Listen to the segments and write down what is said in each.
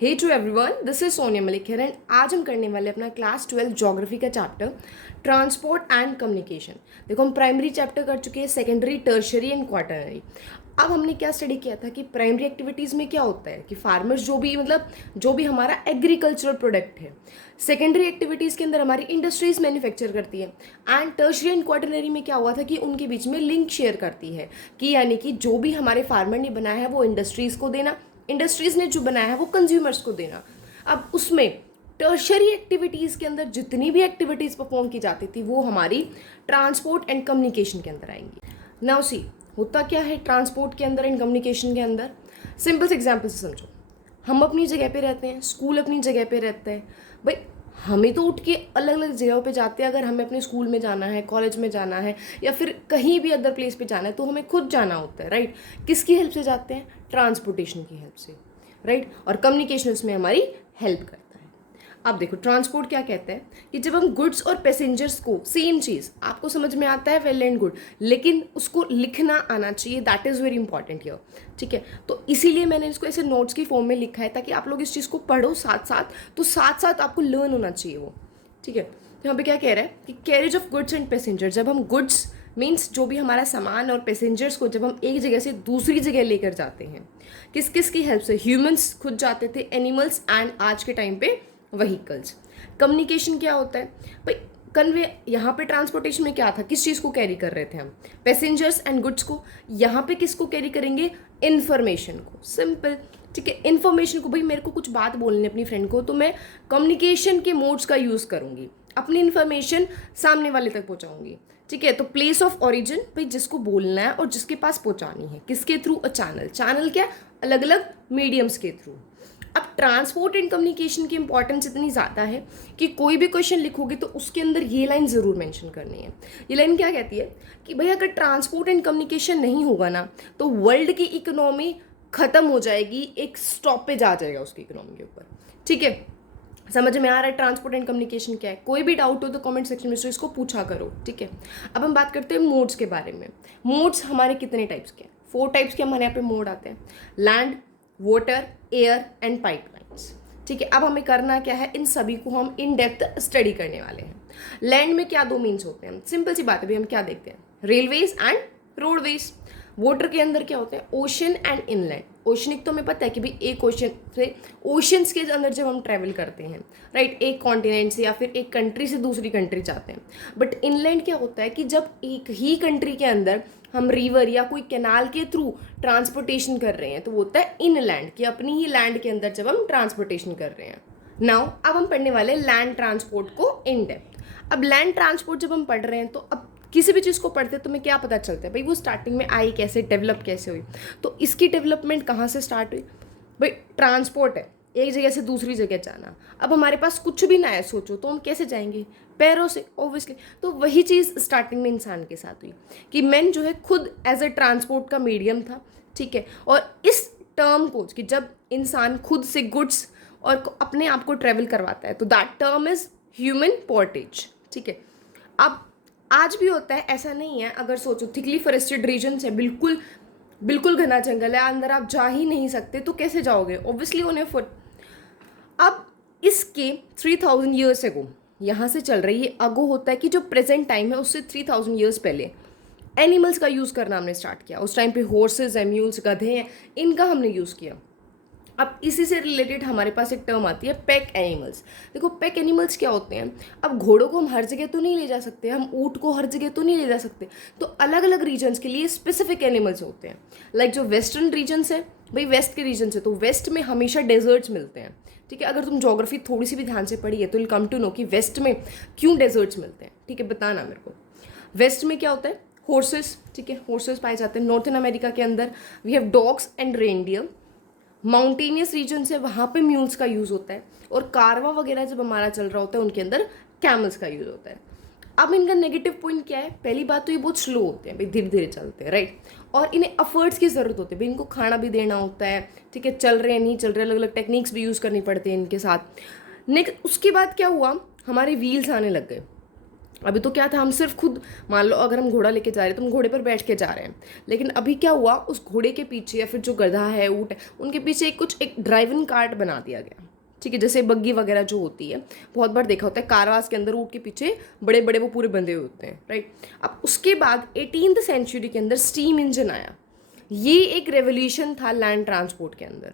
Hey to everyone, this is Sonia Malik here and आज हम करने वाले अपना क्लास 12 ज्योग्राफी का चैप्टर ट्रांसपोर्ट एंड कम्युनिकेशन। देखो, हम प्राइमरी चैप्टर कर चुके हैं, सेकेंडरी, टर्शियरी एंड क्वार्टरनरी। अब हमने क्या स्टडी किया था कि प्राइमरी एक्टिविटीज़ में क्या होता है कि फार्मर्स जो भी हमारा एग्रीकल्चरल प्रोडक्ट है, सेकेंडरी एक्टिविटीज़ के अंदर हमारी इंडस्ट्रीज मैन्युफैक्चर करती है, एंड टर्शियरी एंड क्वार्टरनरी में क्या हुआ था कि उनके बीच में लिंक शेयर करती है कि यानी कि जो भी हमारे फार्मर ने बनाया है वो इंडस्ट्रीज़ को देना, इंडस्ट्रीज ने जो बनाया है वो कंज्यूमर्स को देना। अब उसमें टर्शरी एक्टिविटीज़ के अंदर जितनी भी एक्टिविटीज़ परफॉर्म की जाती थी वो हमारी ट्रांसपोर्ट एंड कम्युनिकेशन के अंदर आएंगी। नाउ सी, होता क्या है ट्रांसपोर्ट के अंदर एंड कम्युनिकेशन के अंदर? सिंपल से एग्जाम्पल से समझो, हम अपनी जगह पे रहते हैं, स्कूल अपनी जगह पे रहते हैं। भाई, हमें तो उठ के अलग अलग जगहों पे जाते हैं। अगर हमें अपने स्कूल में जाना है, कॉलेज में जाना है, या फिर कहीं भी अदर प्लेस पे जाना है तो हमें खुद जाना होता है, राइट। किसकी हेल्प से जाते हैं? ट्रांसपोर्टेशन की हेल्प से, राइट। और कम्युनिकेशन उसमें हमारी हेल्प करता है। अब देखो, ट्रांसपोर्ट क्या कहता है कि जब हम गुड्स और पैसेंजर्स को, सेम चीज़ आपको समझ में आता है, वेल एंड गुड, लेकिन उसको लिखना आना चाहिए, that is very important here, ठीक है। तो इसीलिए मैंने इसको ऐसे नोट्स की फॉर्म में लिखा है ताकि आप लोग इस चीज़ को पढ़ो साथ साथ, तो साथ साथ आपको लर्न होना चाहिए वो, ठीक है। तो यहाँ पे क्या कह रहा है कि carriage of goods and passenger, जब हम गुड्स मीन्स जो भी हमारा सामान और पैसेंजर्स को जब हम एक जगह से दूसरी जगह लेकर जाते हैं, किस किस की हेल्प से? ह्यूमंस खुद जाते थे, एनिमल्स, एंड आज के टाइम पे व्हीकल्स। कम्युनिकेशन क्या होता है भाई? कन्वे, यहाँ पे ट्रांसपोर्टेशन में क्या था, किस चीज़ को कैरी कर रहे थे हम? पैसेंजर्स एंड गुड्स को। यहाँ पे किसको कैरी करेंगे? इन्फॉर्मेशन को। सिंपल, ठीक है। इन्फॉर्मेशन को, भाई मेरे को कुछ बात बोलनी है अपनी फ्रेंड को, तो मैं कम्युनिकेशन के मोड्स का यूज़ करूँगी, अपनी इन्फॉर्मेशन सामने वाले तक पहुँचाऊँगी, ठीक है। तो प्लेस ऑफ ओरिजिन, भाई जिसको बोलना है और जिसके पास पहुँचानी है, किसके थ्रू? A channel. चैनल क्या? अलग अलग मीडियम्स के थ्रू। अब ट्रांसपोर्ट एंड कम्युनिकेशन की इंपॉर्टेंस इतनी ज़्यादा है कि कोई भी क्वेश्चन लिखोगे तो उसके अंदर ये लाइन ज़रूर मेंशन करनी है। ये लाइन क्या कहती है कि भाई अगर ट्रांसपोर्ट एंड कम्युनिकेशन नहीं होगा ना तो वर्ल्ड की इकोनॉमी ख़त्म हो जाएगी, एक स्टॉपेज आ जाएगा उसकी इकोनॉमी के ऊपर, ठीक है। समझ में आ रहा है ट्रांसपोर्ट एंड कम्युनिकेशन क्या है? कोई भी डाउट हो तो कमेंट सेक्शन में इसको पूछा करो, ठीक है। अब हम बात करते हैं मोड्स के बारे में। मोड्स हमारे कितने टाइप्स के हैं? 4 टाइप्स के हमारे यहाँ पे मोड आते हैं: land, water, air and pipelines, ठीक है। अब हमें करना क्या है, इन सभी को हम इन डेप्थ स्टडी करने वाले हैं। लैंड में क्या दो मीन्स होते हैं? सिंपल सी बात है भाई, हम क्या देखते हैं? Railways and roadways. वाटर के अंदर क्या होते हैं? Ocean and inland. ओशनिक तो हमें पता है कि भाई एक ओशन से, ओशंस के अंदर जब हम ट्रैवल करते हैं, राइट, एक कॉन्टिनेंट से या फिर एक कंट्री से दूसरी कंट्री जाते हैं। बट इनलैंड क्या होता है कि जब एक ही कंट्री के अंदर हम रिवर या कोई कैनाल के थ्रू ट्रांसपोर्टेशन कर रहे हैं तो वो होता है इनलैंड, कि अपनी ही लैंड के अंदर जब हम ट्रांसपोर्टेशन कर रहे हैं। नाउ अब हम पढ़ने वाले लैंड ट्रांसपोर्ट को इन डेप्थ। अब लैंड ट्रांसपोर्ट जब हम पढ़ रहे हैं तो अब किसी भी चीज़ को पढ़ते हैं तो हमें क्या पता चलता है भाई, वो स्टार्टिंग में आई कैसे, डेवलप कैसे हुई। तो इसकी डेवलपमेंट कहाँ से स्टार्ट हुई भाई? ट्रांसपोर्ट है, एक जगह से दूसरी जगह जाना। अब हमारे पास कुछ भी ना है, सोचो तो हम कैसे जाएंगे? पैरों से, ऑब्वियसली। तो वही चीज़ स्टार्टिंग में इंसान के साथ हुई कि मैन जो है खुद एज अ ट्रांसपोर्ट का मीडियम था, ठीक है। और इस टर्म को कि जब इंसान खुद से गुड्स और अपने आप को ट्रेवल करवाता है तो that term is human portage, ठीक है। अब आज भी होता है, ऐसा नहीं है। अगर सोचो थिकली फॉरेस्टेड रीजन्स है, बिल्कुल बिल्कुल घना जंगल है, अंदर आप जा ही नहीं सकते, तो कैसे जाओगे? Obviously on A foot. अब इसके 3000 ईयर्स एगो यहाँ से चल रही है। अगो होता है कि जो प्रेजेंट टाइम है उससे 3000 ईयर्स पहले एनिमल्स का यूज़ करना हमने स्टार्ट किया। उस टाइम पे हॉर्सेज है, म्यूल्स, गधे हैं, इनका हमने यूज़ किया। अब इसी से रिलेटेड हमारे पास एक टर्म आती है पैक एनिमल्स। देखो, पैक एनिमल्स क्या होते हैं? अब घोड़ों को हम हर जगह तो नहीं ले जा सकते, हम ऊँट को हर जगह तो नहीं ले जा सकते, तो अलग अलग रीजन्स के लिए स्पेसिफिक एनिमल्स होते हैं। लाइक जो वेस्टर्न रीजन्स है, भाई वेस्ट के रीजन से, तो वेस्ट में हमेशा डेजर्ट्स मिलते हैं, ठीक है। अगर तुम ज्योग्राफी थोड़ी सी भी ध्यान से पढ़ी है तो विल कम टू नो कि वेस्ट में क्यों डेजर्ट्स मिलते हैं, ठीक है। बताना मेरे को। वेस्ट में क्या होता है? हॉर्सेस, ठीक है, हॉर्सेस पाए जाते हैं। नॉर्थन अमेरिका के अंदर we have dogs and reindeer. Mountainous region से वहाँ पे म्यूल्स का यूज़ होता है। और कारवा वगैरह जब हमारा चल रहा होता है उनके अंदर कैमल्स का यूज़ होता है। अब इनका नेगेटिव पॉइंट क्या है? पहली बात तो ये बहुत स्लो होते हैं भाई, धीरे धीरे चलते हैं, राइट। और इन्हें एफर्ट्स की ज़रूरत होती है भाई, इनको खाना भी देना होता है, ठीक है। चल रहे हैं, नहीं चल रहे, अलग अलग टेक्निक्स भी यूज़ करनी पड़ती है इनके साथ। नेक्स्ट उसके बाद क्या हुआ? हमारे व्हील्स आने लग गए। अभी तो क्या था, हम सिर्फ खुद, मान लो अगर हम घोड़ा लेके जा रहे हैं तो हम घोड़े पर बैठ के जा रहे हैं, लेकिन अभी क्या हुआ, उस घोड़े के पीछे या फिर जो गधा है, ऊँट है, उनके पीछे एक ड्राइविंग कार्ट बना दिया गया। ठीक है, जैसे बग्गी वगैरह जो होती है, बहुत बार देखा होता है कारवास के अंदर ऊँट के पीछे बड़े बड़े वो पूरे बंधे हुए होते हैं, राइट। अब उसके बाद 18th सेंचुरी के अंदर स्टीम इंजन आया। ये एक रेवोल्यूशन था लैंड ट्रांसपोर्ट के अंदर।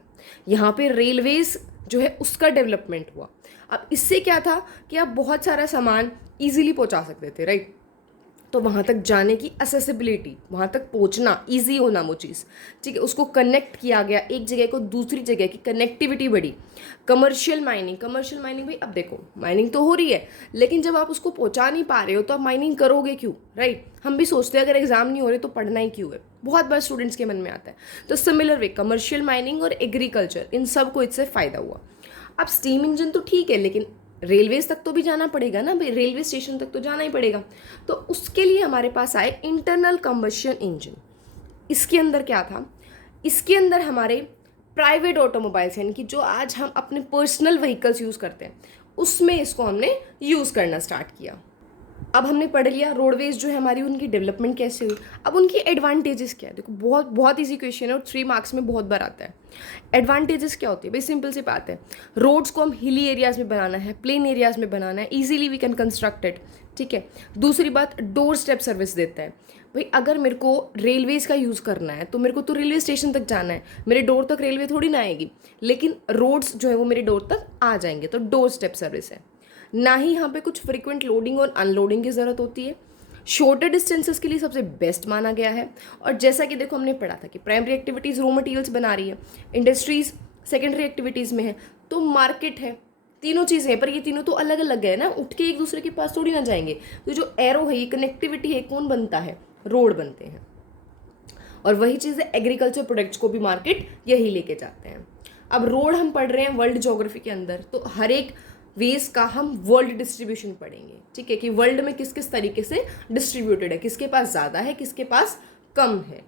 यहाँ पे रेलवेज जो है उसका डेवलपमेंट हुआ। अब इससे क्या था कि आप बहुत सारा सामान इजीली पहुंचा सकते थे, राइट। तो वहाँ तक जाने की असेसिबिलिटी, वहाँ तक पहुँचना ईजी होना वो चीज़, ठीक है, उसको कनेक्ट किया गया, एक जगह को दूसरी जगह की कनेक्टिविटी बढ़ी। कमर्शियल माइनिंग भाई, अब देखो माइनिंग तो हो रही है, लेकिन जब आप उसको पहुँचा नहीं पा रहे हो तो आप माइनिंग करोगे क्यों, राइट। हम भी सोचते हैं अगर एग्जाम नहीं हो रहे तो पढ़ना ही क्यों है, बहुत बार स्टूडेंट्स के मन में आता है। तो सिमिलर वे कमर्शियल माइनिंग और एग्रीकल्चर, इन सब को इससे फ़ायदा हुआ। अब स्टीम इंजन तो ठीक है, लेकिन रेलवेज तक तो भी जाना पड़ेगा ना भाई, रेलवे स्टेशन तक तो जाना ही पड़ेगा। तो उसके लिए हमारे पास आए इंटरनल कंबशन इंजन। इसके अंदर क्या था, इसके अंदर हमारे प्राइवेट ऑटोमोबाइल्स, यानी कि जो आज हम अपने पर्सनल व्हीकल्स यूज़ करते हैं, उसमें इसको हमने यूज़ करना स्टार्ट किया। अब हमने पढ़ लिया रोडवेज जो है हमारी, उनकी डेवलपमेंट कैसे हुई। अब उनकी एडवांटेजेस क्या है, देखो बहुत बहुत ईजी क्वेश्चन है और 3 मार्क्स में बहुत बार आता है। एडवांटेजेस क्या होती है भाई, सिंपल सी बात है, रोड्स को हम हिली एरियाज़ में बनाना है, प्लेन एरियाज़ में बनाना है, easily we can construct it, ठीक है। दूसरी बात, डोर स्टेप सर्विस देता है। भाई अगर मेरे को रेलवेज़ का यूज़ करना है तो मेरे को तो रेलवे स्टेशन तक जाना है, मेरे डोर तक रेलवे थोड़ी ना आएगी, लेकिन रोड्स जो है वो मेरे डोर तक आ जाएंगे, तो डोर स्टेप सर्विस है। ना ही यहाँ पे कुछ फ्रीक्वेंट लोडिंग और अनलोडिंग की ज़रूरत होती है। शॉर्टर डिस्टेंसेस के लिए सबसे बेस्ट माना गया है। और जैसा कि देखो हमने पढ़ा था कि प्राइमरी एक्टिविटीज़ रॉ मटेरियल्स बना रही है, इंडस्ट्रीज़ सेकेंडरी एक्टिविटीज़ में है, तो मार्केट है, तीनों चीज़ें हैं, पर ये तीनों तो अलग अलग है ना, उठ के एक दूसरे के पास थोड़ी ना जाएंगे। तो जो एरो है, ये कनेक्टिविटी है, कौन बनता है, रोड बनते हैं। और वही चीज़ है, एग्रीकल्चर प्रोडक्ट्स को भी मार्केट यही लेके जाते हैं। अब रोड हम पढ़ रहे हैं वर्ल्ड ज्योग्राफी के अंदर, तो हर एक वेज का हम वर्ल्ड डिस्ट्रीब्यूशन पढ़ेंगे, ठीक है, कि वर्ल्ड में किस किस तरीके से डिस्ट्रीब्यूटेड है, किसके पास ज़्यादा है, किसके पास कम है।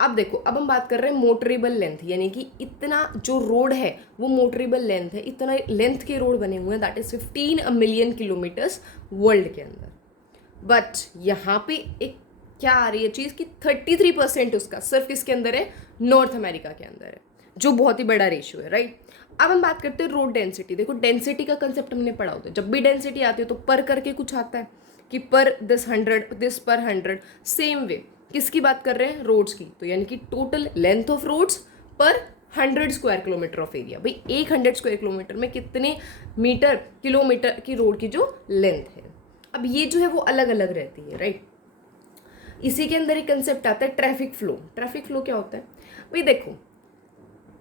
अब देखो, अब हम बात कर रहे हैं मोटरेबल लेंथ, यानी कि इतना जो रोड है वो मोटरेबल लेंथ है, इतना लेंथ के रोड बने हुए हैं, that is 15 million kilometres world के अंदर। बट यहाँ पे एक क्या आ रही है चीज़ कि 33% उसका सिर्फ इसके अंदर है, नॉर्थ अमेरिका के अंदर है, जो बहुत ही बड़ा रेशियो है, राइट। अब हम बात करते हैं रोड डेंसिटी। देखो डेंसिटी का कंसेप्ट हमने पढ़ा होता है, जब भी डेंसिटी आती है तो पर करके कुछ आता है कि पर दिस 100, दिस पर 100। सेम वे किसकी बात कर रहे हैं, रोड्स की, तो यानी कि टोटल लेंथ ऑफ रोड्स पर 100 स्क्वायर किलोमीटर ऑफ एरिया। भाई 100 स्क्वायर किलोमीटर में कितने मीटर किलोमीटर की रोड की जो लेंथ है। अब ये जो है वो अलग अलग रहती है, राइट। इसी के अंदर एक कंसेप्ट आता है ट्रैफिक फ्लो। ट्रैफिक फ्लो क्या होता है भाई, देखो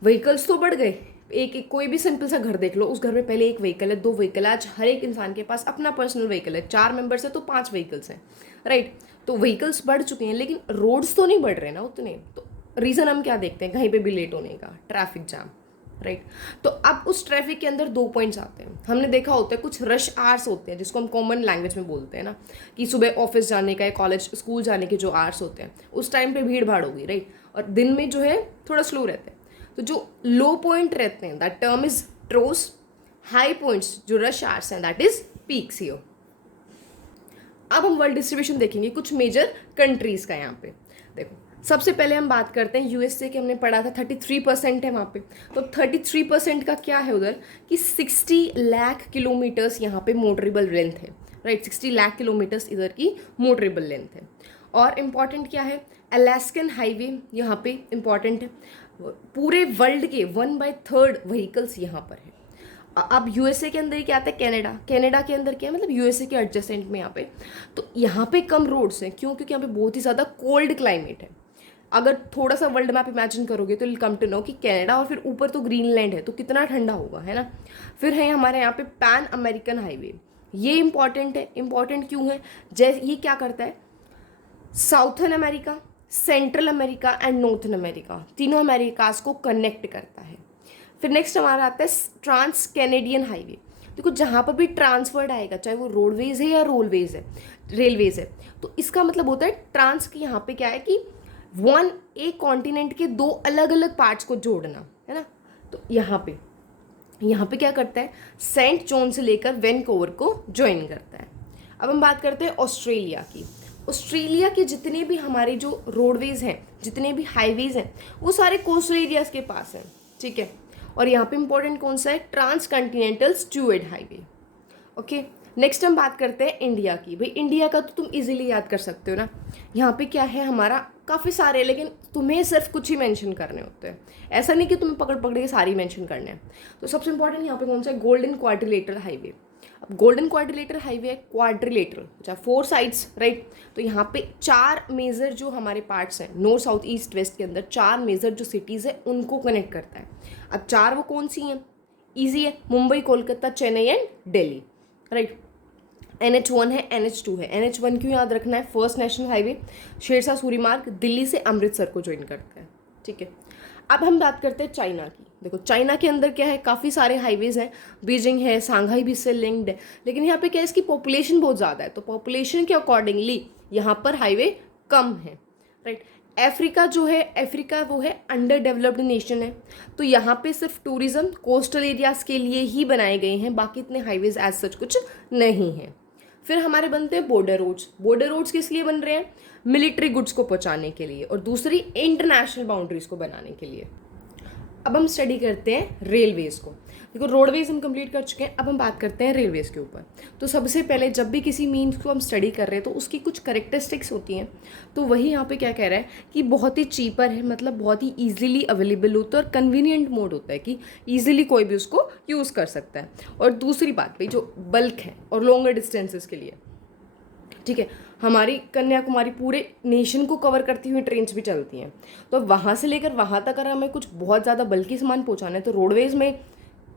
व्हीकल्स तो बढ़ गए, एक कोई भी सिंपल सा घर देख लो, उस घर में पहले एक व्हीकल है, 2 व्हीकल है, आज हर एक इंसान के पास अपना पर्सनल व्हीकल है, 4 मेंबर्स है तो 5 व्हीकल्स हैं, राइट। तो व्हीकल्स बढ़ चुके हैं, लेकिन रोड्स तो नहीं बढ़ रहे ना उतने। तो रीज़न हम क्या देखते हैं, कहीं पे भी लेट होने का, ट्रैफिक जाम, राइट। तो अब उस ट्रैफिक के अंदर 2 पॉइंट्स आते हैं। हमने देखा होता है कुछ रश आवर्स होते हैं, जिसको हम कॉमन लैंग्वेज में बोलते हैं ना, कि सुबह ऑफिस जाने का या कॉलेज स्कूल जाने के जो आवर्स होते हैं, उस टाइम पे भीड़ भाड़ होगी, राइट। और दिन में जो है थोड़ा स्लो रहते हैं। तो जो लो पॉइंट रहते हैं, that term is troughs. High points जो रश आवर्स हैं, दैट इज पीक्स हियर। अब हम वर्ल्ड डिस्ट्रीब्यूशन देखेंगे कुछ मेजर कंट्रीज का। यहाँ पे देखो, सबसे पहले हम बात करते हैं यूएसए की। हमने पढ़ा था 33% है वहाँ पे, तो 33% का क्या है उधर कि 60 लाख किलोमीटर्स यहाँ पे मोटरेबल लेंथ है, राइट। 60 लाख किलोमीटर्स इधर की मोटरेबल लेंथ है। और इम्पॉर्टेंट क्या है, अलास्कन हाईवे यहाँ पे इम्पॉर्टेंट है। पूरे वर्ल्ड के 1/3 व्हीकल्स यहाँ पर है। अब यूएसए के अंदर ही क्या आता है, कनाडा। कनाडा के अंदर क्या है, मतलब यूएसए के एडजेसेंट में यहाँ पे, तो यहाँ पे कम रोड्स हैं, क्यों, क्योंकि यहाँ पे बहुत ही ज़्यादा कोल्ड क्लाइमेट है। अगर थोड़ा सा वर्ल्ड मैप इमेजिन करोगे तो विल कम टू नो कि कनाडा और फिर ऊपर तो ग्रीनलैंड है, तो कितना ठंडा होगा, है ना। फिर है हमारे यहाँ पे पैन अमेरिकन हाईवे, ये इंपॉर्टेंट है। इंपॉर्टेंट क्यों है, जैसे ये क्या करता है, southern America, central America and northern America, तीनों अमेरिकाज को कनेक्ट करता है। फिर नेक्स्ट हमारा आता है ट्रांस कैनेडियन हाईवे। देखो जहाँ पर भी ट्रांसवर्ड आएगा, चाहे वो रोडवेज है या रोलवेज है, रेलवेज है, तो इसका मतलब होता है ट्रांस की यहाँ पे क्या है कि एक कॉन्टिनेंट के 2 अलग अलग पार्ट्स को जोड़ना, है ना। तो यहाँ पे क्या करता है, सेंट जॉन से लेकर वैनकूवर को ज्वाइन करता है। अब हम बात करते हैं ऑस्ट्रेलिया की। ऑस्ट्रेलिया के जितने भी हमारे जो रोडवेज़ हैं, जितने भी हाईवेज़ हैं, वो सारे कोस्टल एरियाज के पास हैं, ठीक है। और यहाँ पे इंपॉर्टेंट कौन सा है, transcontinental Stuart highway. Okay, next हम बात करते हैं इंडिया की। भाई इंडिया का तो तुम इजीली याद कर सकते हो ना। यहाँ पे क्या है हमारा, काफ़ी सारे, लेकिन तुम्हें सिर्फ कुछ ही मेंशन करने होते हैं, ऐसा नहीं कि तुम्हें पकड़ पकड़ के सारी मेंशन करने हैं। तो सबसे इंपॉर्टेंट यहाँ पे कौन सा है, गोल्डन क्वाड्रिलेटरल हाईवे। अब गोल्डन क्वाड्रिलेटरल हाईवे है, क्वाड्रिलेटरल, अच्छा 4 साइड्स, राइट। तो यहाँ पे 4 मेजर जो हमारे पार्ट्स हैं, नॉर्थ साउथ ईस्ट वेस्ट के अंदर 4 मेजर जो सिटीज़ है उनको कनेक्ट करता है। अब 4 वो कौन सी हैं, ईजी है, Mumbai, Kolkata, Chennai and Delhi, right. NH1 है, NH2 है। NH1 क्यों याद रखना है, first national highway Sher Shah Suri Marg Delhi से अमृतसर को ज्वाइन करता है, ठीक है। अब हम बात करते हैं चाइना की। देखो चाइना के अंदर क्या है, काफ़ी सारे हाईवेज़ हैं, बीजिंग है, सांघाई भी इससे लिंक्ड है, लेकिन यहाँ पे क्या है, इसकी पॉपुलेशन बहुत ज़्यादा है, तो पॉपुलेशन के अकॉर्डिंगली यहाँ पर हाईवे कम है, राइट। अफ्रीका जो है, अफ्रीका वो है अंडर डेवलप्ड नेशन है, तो यहाँ पे सिर्फ टूरिज्म कोस्टल एरियाज़ के लिए ही बनाए गए हैं, बाकी इतने हाईवेज एज सच कुछ नहीं है। फिर हमारे बनते हैं बॉर्डर रोड्स। बॉर्डर रोड्स किस लिए बन रहे हैं, मिलिट्री गुड्स को पहुंचाने के लिए, और दूसरी इंटरनेशनल बाउंड्रीज को बनाने के लिए। अब हम स्टडी करते हैं रेलवेज़ को। देखो रोडवेज हम कंप्लीट कर चुके हैं, अब हम बात करते हैं रेलवेज़ के ऊपर। तो सबसे पहले जब भी किसी मीन्स को हम स्टडी कर रहे हैं तो उसकी कुछ करेक्टरिस्टिक्स होती हैं, तो वही यहाँ पे क्या कह रहा है कि बहुत ही चीपर है, मतलब बहुत ही ईजिली अवेलेबल होता है और कन्वीनियंट मोड होता है कि ईजिली कोई भी उसको यूज़ कर सकता है। और दूसरी बात भाई जो बल्क है और लॉन्गर डिस्टेंसेस के लिए, ठीक है, हमारी कन्याकुमारी पूरे नेशन को कवर करती हुई ट्रेन्स भी चलती हैं, तो वहाँ से लेकर वहाँ तक अगर हमें कुछ बहुत ज़्यादा बल्कि सामान पहुँचाना है तो रोडवेज़ में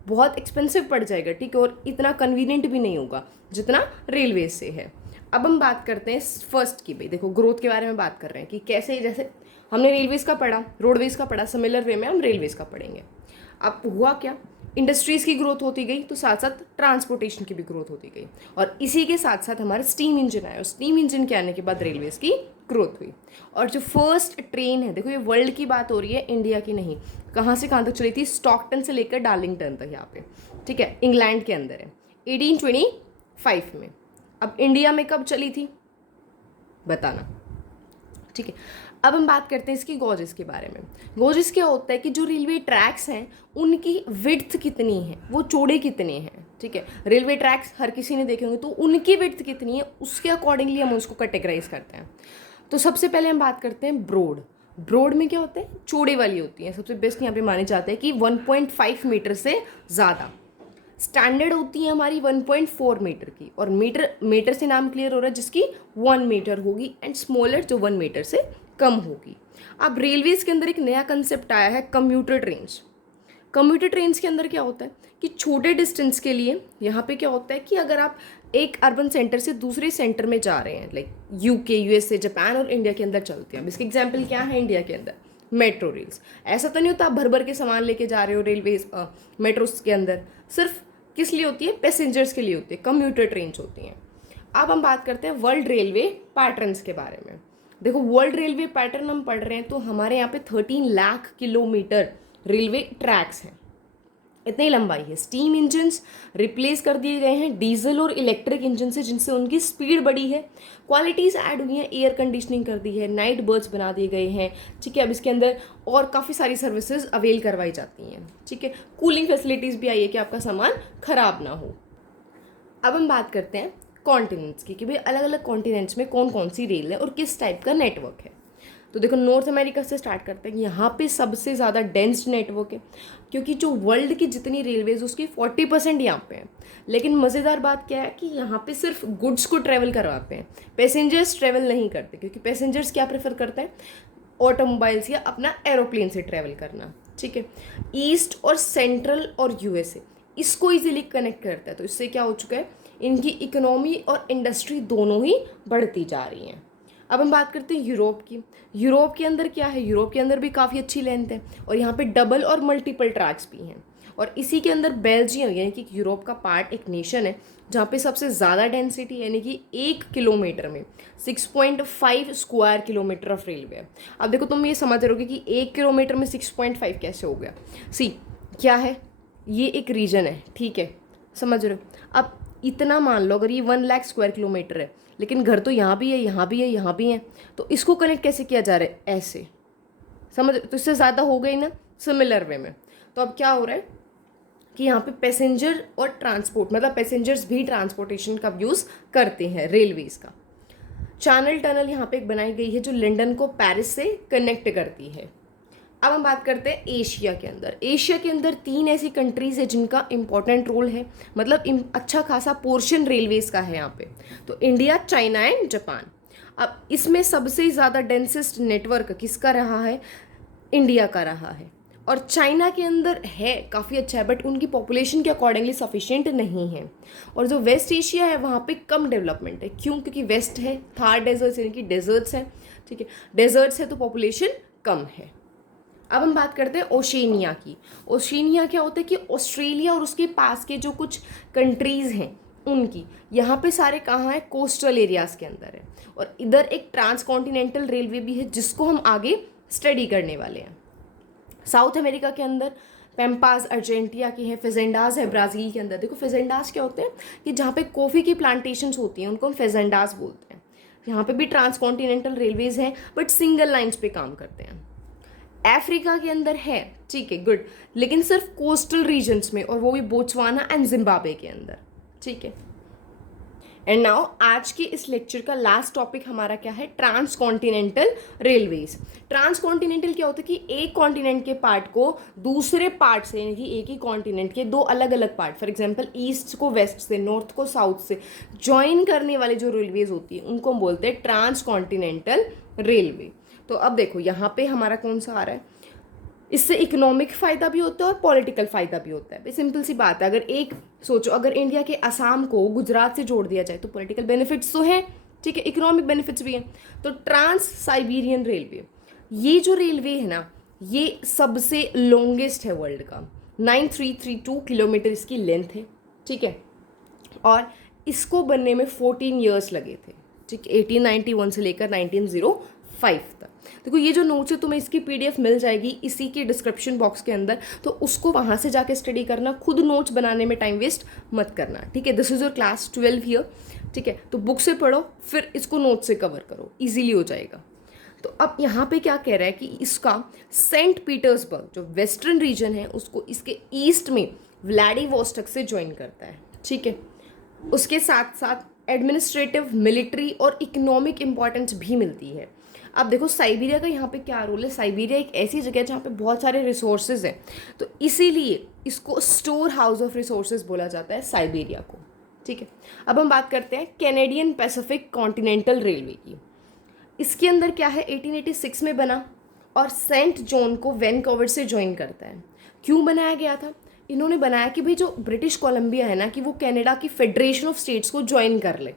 बहुत एक्सपेंसिव पड़ जाएगा, ठीक है, और इतना कन्वीनियंट भी नहीं होगा जितना रेलवे से है। अब हम बात करते हैं फर्स्ट की। भाई देखो ग्रोथ के बारे में बात कर रहे हैं कि कैसे, जैसे हमने रेलवेज़ का पढ़ा, रोडवेज़ का पढ़ा, सिमिलर वे में हम रेलवेज़ का पढ़ेंगे। अब हुआ क्या, इंडस्ट्रीज़ की ग्रोथ होती गई, तो साथ साथ ट्रांसपोर्टेशन की भी ग्रोथ होती गई, और इसी के साथ साथ हमारा स्टीम इंजन आया, और स्टीम इंजन के आने के बाद रेलवेज़ की ग्रोथ हुई। और जो फर्स्ट ट्रेन है, देखो ये वर्ल्ड की बात हो रही है, इंडिया की नहीं, कहाँ से कहाँ तक चली थी, स्टॉकटन से लेकर डार्लिंगटन तक यहाँ पे, ठीक है, इंग्लैंड के अंदर है, 1825 में। अब इंडिया में कब चली थी बताना, ठीक है। अब हम बात करते हैं इसकी गॉजेस के बारे में। गॉजेस क्या होता है कि जो रेलवे ट्रैक्स हैं उनकी विड्थ कितनी है, वो चौड़े कितने हैं, ठीक है। रेलवे ट्रैक्स हर किसी ने देखे होंगे, तो उनकी विड्थ कितनी है उसके अकॉर्डिंगली हम उसको कैटेगराइज करते हैं। तो सबसे पहले हम बात करते हैं ब्रॉड। ब्रॉड में क्या होता है, चौड़े वाली होती है, सबसे बेस्ट यहाँ पे माने जाते हैं कि 1.5 मीटर से ज़्यादा। स्टैंडर्ड होती है हमारी 1.4 मीटर की, और मीटर से नाम क्लियर हो रहा है जिसकी 1 मीटर होगी, एंड स्मॉलर जो 1 मीटर से कम होगी। अब रेलवेज के अंदर एक नया कंसेप्ट आया है, कम्यूटर ट्रेन्स। कम्यूटर ट्रेन्स के अंदर क्या होता है कि छोटे डिस्टेंस के लिए यहाँ पे क्या होता है कि अगर आप एक अर्बन सेंटर से दूसरे सेंटर में जा रहे हैं, लाइक यूके, यूएसए, जापान और इंडिया के अंदर चलते हैं। अब इसके एग्जाम्पल क्या है, इंडिया के अंदर मेट्रो रेल्स। ऐसा तो नहीं होता आप भर भर के सामान लेके जा रहे हो रेलवेज मेट्रोस के अंदर, सिर्फ किस लिए होती है, पैसेंजर्स के लिए होती है, कम्यूटर ट्रेन्स होती हैं। अब हम बात करते हैं वर्ल्ड रेलवे पैटर्न्स के बारे में। देखो वर्ल्ड रेलवे पैटर्न हम पढ़ रहे हैं, तो हमारे यहाँ पे 13 लाख किलोमीटर रेलवे ट्रैक्स हैं, इतनी लंबाई है। स्टीम इंजन्स रिप्लेस कर दिए गए हैं डीजल और इलेक्ट्रिक इंजन से, जिनसे उनकी स्पीड बढ़ी है। क्वालिटीज़ ऐड हुई हैं, एयर कंडीशनिंग कर दी है, नाइट बर्ड्स बना दिए गए हैं, ठीक है। अब इसके अंदर और काफ़ी सारी सर्विसेज अवेल करवाई जाती हैं, ठीक है। कूलिंग फैसिलिटीज़ भी आई है कि आपका सामान ख़राब ना हो। अब हम बात करते हैं कॉन्टिनेंट्स की कि भाई अलग अलग कॉन्टिनेंट्स में कौन कौन सी रेल है और किस टाइप का नेटवर्क है। तो देखो नॉर्थ अमेरिका से स्टार्ट करते हैं, यहाँ पे सबसे ज़्यादा डेंस नेटवर्क है, क्योंकि जो वर्ल्ड की जितनी रेलवेज उसकी 40% यहाँ पे है। लेकिन मज़ेदार बात क्या है कि यहाँ पे सिर्फ गुड्स को ट्रैवल करवाते हैं, पैसेंजर्स ट्रैवल नहीं करते, क्योंकि पैसेंजर्स क्या प्रेफर करते हैं, ऑटोमोबाइल्स या अपना एरोप्लेन से ट्रैवल करना, ठीक है। ईस्ट और सेंट्रल और यूएसए इसको ईजिली कनेक्ट करता है, तो इससे क्या हो चुका है, इनकी इकोनॉमी और इंडस्ट्री दोनों ही बढ़ती जा रही हैं। अब हम बात करते हैं यूरोप की। यूरोप के अंदर क्या है, यूरोप के अंदर भी काफ़ी अच्छी लेंथ है, और यहाँ पे डबल और मल्टीपल ट्रैक्स भी हैं। और इसी के अंदर बेल्जियम यानी कि यूरोप का पार्ट एक नेशन है जहाँ पे सबसे ज़्यादा डेंसिटी यानी कि 1 किलोमीटर में 6.5 स्क्वायर किलोमीटर ऑफ रेलवे है। अब देखो तुम ये समझ रहे होगे कि 1 किलोमीटर में 6.5 कैसे हो गया। सी क्या है, ये एक रीजन है, ठीक है, समझ रहे हो। अब इतना मान लो, अगर ये 1 लाख स्क्वायर किलोमीटर है, लेकिन घर तो यहाँ भी है, यहाँ भी है, यहाँ भी है, तो इसको कनेक्ट कैसे किया जा रहा है? ऐसे, समझ? तो इससे ज़्यादा हो गई ना, सिमिलर वे में। तो अब क्या हो रहा है कि यहाँ पे पैसेंजर और ट्रांसपोर्ट, मतलब पैसेंजर्स भी ट्रांसपोर्टेशन का यूज़ करते हैं रेलवेज़ का। चैनल टनल यहाँ पे एक बनाई गई है जो लंदन को पेरिस से कनेक्ट करती है। अब हम बात करते हैं एशिया के अंदर। एशिया के अंदर 3 ऐसी कंट्रीज़ है जिनका इंपॉर्टेंट रोल है, मतलब अच्छा खासा पोर्शन रेलवेज़ का है यहाँ पे। तो इंडिया, चाइना एंड जापान। अब इसमें सबसे ज़्यादा डेंसेस्ट नेटवर्क किसका रहा है? इंडिया का रहा है। और चाइना के अंदर है, काफ़ी अच्छा है, बट उनकी पॉपुलेशन के अकॉर्डिंगली सफिशिएंट नहीं है। और जो वेस्ट एशिया है वहाँ पे कम डेवलपमेंट है। क्यों? क्योंकि वेस्ट है, थार डेजर्ट्स यानी कि डेजर्ट्स हैं, ठीक है, डेजर्ट्स है तो पॉपुलेशन कम है। अब हम बात करते हैं ओशेनिया की। ओशेनिया क्या होता है कि ऑस्ट्रेलिया और उसके पास के जो कुछ कंट्रीज़ हैं उनकी, यहाँ पे सारे कहाँ हैं? कोस्टल एरियाज़ के अंदर है। और इधर एक ट्रांसकॉन्टिनेंटल रेलवे भी है जिसको हम आगे स्टडी करने वाले हैं। साउथ अमेरिका के अंदर पेम्पास अर्जेंटीना की है, फेजेंडाज है ब्राज़ील के अंदर। देखो फेजेंडाज क्या होते हैं कि जहाँ पे कॉफ़ी की प्लांटेशंस होती हैं उनको हम फेजेंडाज बोलते हैं। यहाँ पे भी ट्रांसकॉन्टिनेंटल रेलवेज़ हैं बट सिंगल लाइन्स पे काम करते हैं। अफ्रीका के अंदर है, ठीक है, गुड, लेकिन सिर्फ कोस्टल रीजन्स में, और वो भी बोत्सवाना एंड जिम्बाब्वे के अंदर, ठीक है। एंड नाउ आज के इस लेक्चर का लास्ट टॉपिक हमारा क्या है? Transcontinental railways. ट्रांसकॉन्टिनेंटल क्या होता है कि एक कॉन्टिनेंट के पार्ट को दूसरे पार्ट से, यानी कि एक ही कॉन्टिनेंट के दो अलग अलग पार्ट, फॉर एग्जांपल ईस्ट को वेस्ट से, नॉर्थ को साउथ से ज्वाइन करने वाली जो रेलवेज होती है उनको हम बोलते हैं ट्रांसकॉन्टिनेंटल रेलवे। तो अब देखो यहाँ पे हमारा कौन सा आ रहा है? इससे इकोनॉमिक फ़ायदा भी होता है और पॉलिटिकल फ़ायदा भी होता है। सिंपल सी बात है, अगर एक सोचो, अगर इंडिया के असम को गुजरात से जोड़ दिया जाए तो पॉलिटिकल बेनिफिट्स तो हैं, ठीक है, इकोनॉमिक बेनिफिट्स भी हैं। तो ट्रांस साइबेरियन रेलवे, ये जो रेलवे है ना, ये सबसे लॉन्गेस्ट है वर्ल्ड का। 9332 किलोमीटर इसकी लेंथ है, ठीक है, और इसको बनने में 14 ईयर्स लगे थे, ठीक, 1891 से लेकर 1905 तक। देखो ये जो नोट्स है तुम्हें इसकी पीडीएफ मिल जाएगी इसी के डिस्क्रिप्शन बॉक्स के अंदर, तो उसको वहाँ से जाके स्टडी करना, खुद नोट्स बनाने में टाइम वेस्ट मत करना, ठीक है। This is your class 12 year, ठीक है, तो बुक से पढ़ो फिर इसको नोट से कवर करो, इजीली हो जाएगा। तो अब यहाँ पे क्या कह रहा है कि इसका सेंट पीटर्सबर्ग जो वेस्टर्न रीजन है उसको इसके ईस्ट में व्लादिवोस्टॉक से ज्वाइन करता है, ठीक है। उसके साथ साथ एडमिनिस्ट्रेटिव, मिलिट्री और इकोनॉमिक इंपॉर्टेंस भी मिलती है। अब देखो साइबेरिया का यहाँ पे क्या रोल है? साइबेरिया एक ऐसी जगह है जहाँ पे बहुत सारे रिसोर्सेज हैं, तो इसीलिए इसको स्टोर हाउस ऑफ रिसोर्सेज बोला जाता है साइबेरिया को, ठीक है। अब हम बात करते हैं कैनेडियन पैसिफिक कॉन्टिनेंटल रेलवे की। इसके अंदर क्या है? 1886 में बना और सेंट जॉन को वैनकूवर से ज्वाइन करता है। क्यों बनाया गया था? इन्होंने बनाया कि भाई जो ब्रिटिश कोलंबिया है ना, कि वो कनाडा की फेडरेशन ऑफ स्टेट्स को ज्वाइन कर ले,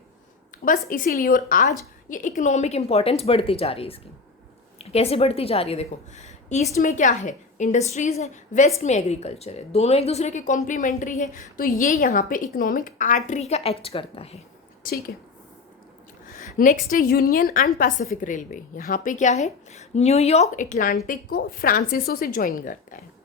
बस इसीलिए। और आज ये इकोनॉमिक इंपॉर्टेंस बढ़ती जा रही है इसकी। कैसे बढ़ती जा रही है? देखो ईस्ट में क्या है? इंडस्ट्रीज़ है, वेस्ट में एग्रीकल्चर है, दोनों एक दूसरे के कॉम्प्लीमेंट्री है, तो ये यहाँ पे इकोनॉमिक आर्टरी का एक्ट करता है, ठीक है। नेक्स्ट है यूनियन एंड पैसिफिक रेलवे। यहाँ पे क्या है? न्यूयॉर्क अटलांटिक को फ्रांसिसो से ज्वाइन करता है।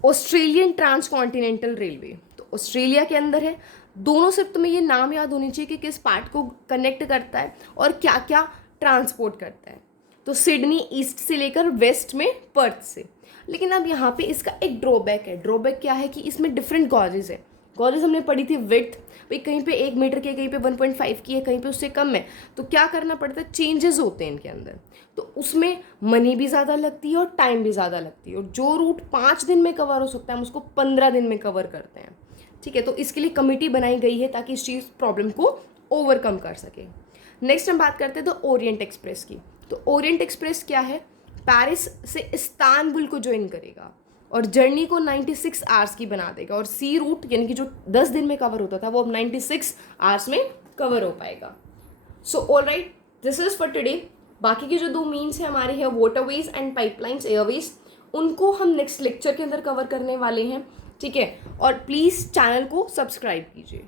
ऑस्ट्रेलियन ट्रांसकॉन्टिनेंटल रेलवे, तो ऑस्ट्रेलिया के अंदर है। दोनों सिर्फ तुम्हें ये नाम याद होनी चाहिए कि किस पार्ट को कनेक्ट करता है और क्या क्या ट्रांसपोर्ट करता है। तो सिडनी ईस्ट से लेकर वेस्ट में पर्थ से। लेकिन अब यहाँ पे इसका एक ड्रॉबैक है। ड्रॉबैक क्या है कि इसमें डिफरेंट गॉजेज है। गॉजेज हमने पढ़ी थी विड्थ, भाई कहीं पे 1 मीटर की है, कहीं पे 1.5 की है, कहीं पे उससे कम है, तो क्या करना पड़ता है? चेंजेस होते हैं इनके अंदर, तो उसमें मनी भी ज़्यादा लगती है और टाइम भी ज़्यादा लगती है। और जो रूट 5 दिन में कवर हो सकता है हम उसको 15 दिन में कवर करते हैं, ठीक है। तो इसके लिए कमेटी बनाई गई है ताकि इस चीज़ प्रॉब्लम को ओवरकम कर सके। नेक्स्ट हम बात करते हैं तो ओरिएंट एक्सप्रेस की। तो ओरिएंट एक्सप्रेस क्या है? पेरिस से इस्तांबुल को ज्वाइन करेगा और जर्नी को 96 आवर्स की बना देगा, और सी रूट यानी कि जो 10 दिन में कवर होता था वो अब 96 आवर्स में कवर हो पाएगा। So all right, this is for today. बाकी के जो 2 मीन्स हैं हमारे हैं वाटरवेज एंड पाइपलाइंस, एयरवेज, उनको हम नेक्स्ट लेक्चर के अंदर कवर करने वाले हैं, ठीक है। और प्लीज़ चैनल को सब्सक्राइब कीजिए।